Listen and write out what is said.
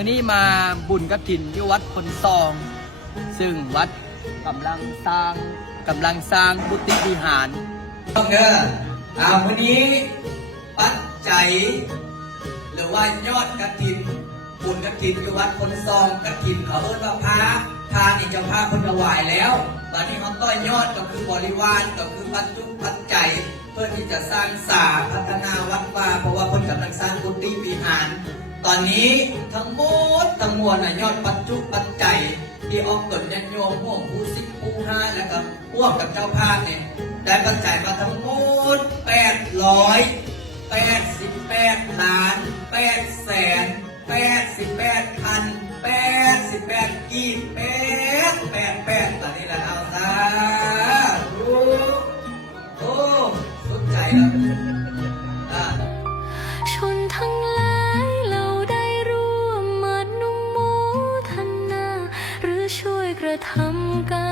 มื่อนี้มาบุญกฐินที่วัดพลซองซึ่งวัดกำลังสร้างกุฏิวิหารต้องเด้อวันนี้ปัจจัยหรือว่ายอดกฐินบุญกฐินที่วัดพลซองกฐินเขาเอิ้นว่าพระทานนี่เจ้าภาพคนถวายแล้วตอนนี้เขาต้อยยอดก็คือบริวารก็คือปัจจุปัจจัยเพื่อที่จะสร้างศาลพัฒนาวัดว่าเพราะว่าเพิ่นกำลังสร้างกุฏิวิหารตอนนี้ทั้งหมดทั้งมวลยอดปัจจุปัจจัยที่ออกตนญาติโยมพวกผู้สิบผู้ห้าแล้วก็พวกกับเจ้าภาพเนี่ยได้ปัจจัยมาทั้งหมด888 ล้าน888,088กีบ888ตอนนี้แหละเอาซะโอ้สนใจครับชนทั้งหลายเราได้ร่วมมานุโมทนาหรือช่วยกระทำการ